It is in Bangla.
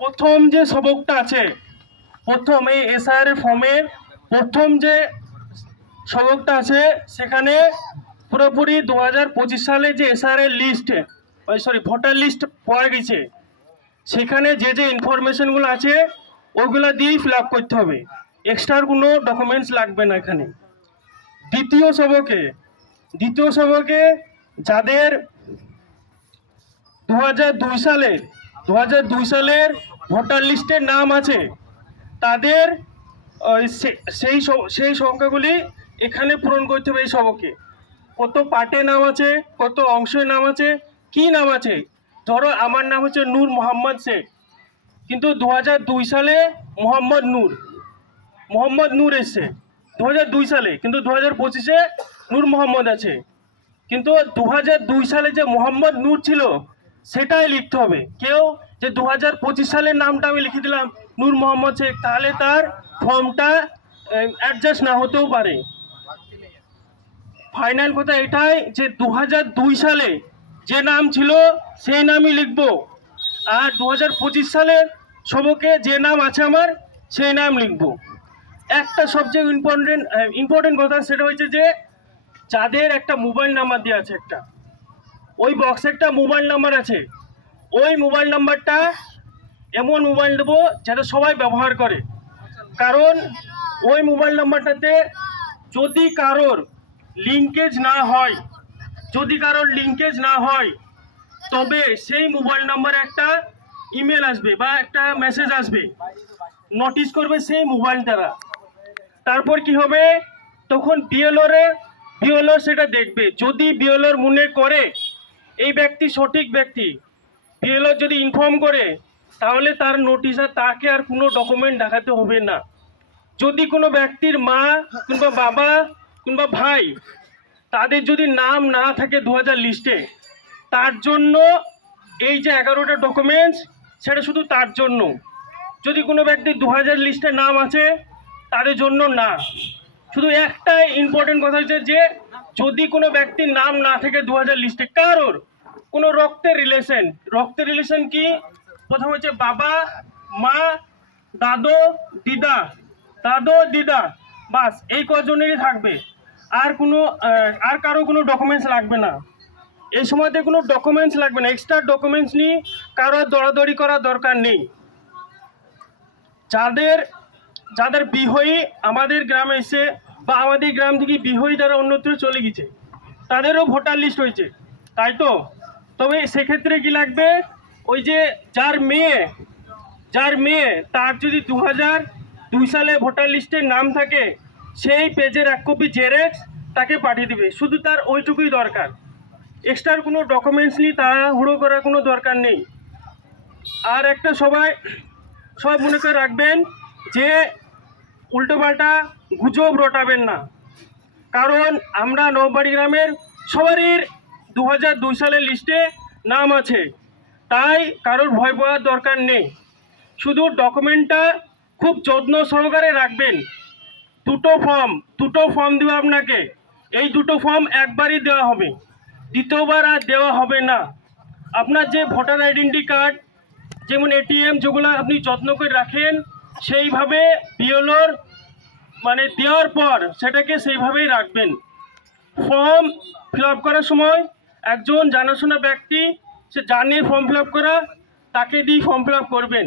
প্রথম যে সবকটা আছে, প্রথম এই এসআর ফর্মে প্রথম যে সবকটা আছে, সেখানে পুরোপুরি দু হাজার পঁচিশ সালে যে এসআর এর লিস্ট সরি ভোটার লিস্ট পাওয়া গেছে, সেখানে যে যে ইনফরমেশনগুলো আছে, ওগুলো দিয়েই ফিল করতে হবে। এক্সট্রার কোনো ডকুমেন্টস লাগবে না এখানে। দ্বিতীয় সবকে দ্বিতীয় সবকে যাদের দু হাজার দুই সালে দু হাজার দুই সালের ভোটার লিস্টের নাম আছে। তাদের সেই সেই সংখ্যাগুলি এখানে পূরণ করতে হবে এই সবকে। কত পার্টে নাম আছে, কত অংশের নাম আছে, কি নাম আছে? ধরো আমার নাম হচ্ছে নূর মোহাম্মদ শেখ। কিন্তু দু দুই সালে মোহাম্মদ নূর মোহাম্মদ নূর এসছে। দু দুই সালে, কিন্তু দু হাজার পঁচিশে নূর মোহাম্মদ আছে। কিন্তু দু দুই সালে যে মোহাম্মদ নূর ছিল সেটাই লিখতে হবে। কেউ যে দু হাজার পঁচিশ সালের নামটা আমি লিখে দিলাম, নূর মোহাম্মদ শেখ, তাহলে তার ফর্মটা অ্যাডজাস্ট না হতেও পারে। ফাইনাল কথা এটাই যে দু হাজার দুই সালে যে নাম ছিল, সেই নামই লিখব। আর দু হাজার পঁচিশ সালের সবকে যে নাম আছে আমার, সেই নাম লিখব। একটা সবচেয়ে ইম্পর্টেন্ট ইম্পর্টেন্ট কথা সেটা হচ্ছে যে, যাদের একটা মোবাইল নাম্বার দেওয়া আছে একটা ওই বক্সে একটা মোবাইল নাম্বার আছে। ওই মোবাইল নাম্বারটা এমন মোবাইল দেবো যাতে সবাই ব্যবহার করে। কারণ ওই মোবাইল নাম্বারটাতে যদি কারোর লিঙ্কেজ না হয়, যদি কারোর লিঙ্কেজ না হয়, তবে সেই মোবাইল নাম্বারে একটা ইমেল আসবে বা একটা মেসেজ আসবে। নোটিশ করবে সেই মোবাইল দ্বারা। তারপর কি হবে? তখন বিএলওরে বিএলও সেটা দেখবে। যদি বিএলওর মনে করে এই ব্যক্তি সঠিক ব্যক্তি। বিএলও যদি ইনফর্ম করে, তাহলে তার নোটিশ আর তাকে আর কোনো ডকুমেন্ট দেখাতে হবে না। যদি কোনো ব্যক্তির মা কিংবা বাবা কিংবা ভাই তাদের যদি নাম না থাকে দু হাজার লিস্টে তার জন্য এই যে এগারোটা ডকুমেন্টস সেটা শুধু তার জন্য। যদি কোনো ব্যক্তির দু হাজার লিস্টে নাম আছে, তাদের জন্য না। শুধু একটাই ইম্পর্টেন্ট কথা হচ্ছে যে, যদি কোনো ব্যক্তির নাম না থাকে দু হাজার লিস্টে কারোর কোনো রক্তের রিলেশন রক্তের রিলেশন কি? প্রথম হচ্ছে বাবা, মা, দাদু, দিদা। দাদু, দিদা। বাস, এই কজনেরই থাকবে। আর কোনো আর কারও কোনো ডকুমেন্টস লাগবে না। এই সময়তে কোনো ডকুমেন্টস লাগবে না। এক্সট্রা ডকুমেন্টস নিয়ে কারও দৌড়াদৌড়ি করার দরকার নেই। যাদের যাদের বিহয়ী আমাদের গ্রামে এসে বা আমাদের গ্রাম থেকে বিহয়ী যারা অন্যত্র চলে গেছে। তাদেরও ভোটার লিস্ট হয়েছে। তাই তো? তবে সেক্ষেত্রে কি লাগবে? ওই যে যার মেয়ে যার মেয়ে, তার যদি দু হাজার দুই সালে ভোটার লিস্টের নাম থাকে, সেই পেজের এক কপি জেরেক্স তাকে পাঠিয়ে দেবে। শুধু তার ওইটুকুই দরকার। এক্সট্রার কোনো ডকুমেন্টস নিয়ে তাড়াহুড়ো করার কোনো দরকার নেই। আর একটা সবাই সবাই মনে করে রাখবেন যে উল্টোপাল্টা গুজব রটাবেন না। কারণ আমরা নববাড়ি গ্রামের সবারই দু হাজার দুই সালের লিস্টে নাম আছে। তাই কারোর ভয় পাওয়ার দরকার নেই। শুধু ডকুমেন্টটা খুব যত্ন সহকারে রাখবেন। দুটো ফর্ম দুটো ফর্ম দেওয়া আপনাকে। এই দুটো ফর্ম একবারই দেওয়া হবে। দ্বিতীয়বার আর দেওয়া হবে না। আপনার যে ভোটার আইডেন্টি কার্ড, যেমন এটিএম, যেগুলো আপনি যত্ন করে রাখেন, সেইভাবে বিএলওর মানে দেওয়ার পর সেটাকে সেইভাবেই রাখবেন। ফর্ম ফিল করার সময় একজন জানাশোনা ব্যক্তি সে জানিয়ে ফর্ম ফিল করা তাকে দিয়ে ফর্ম ফিল করবেন।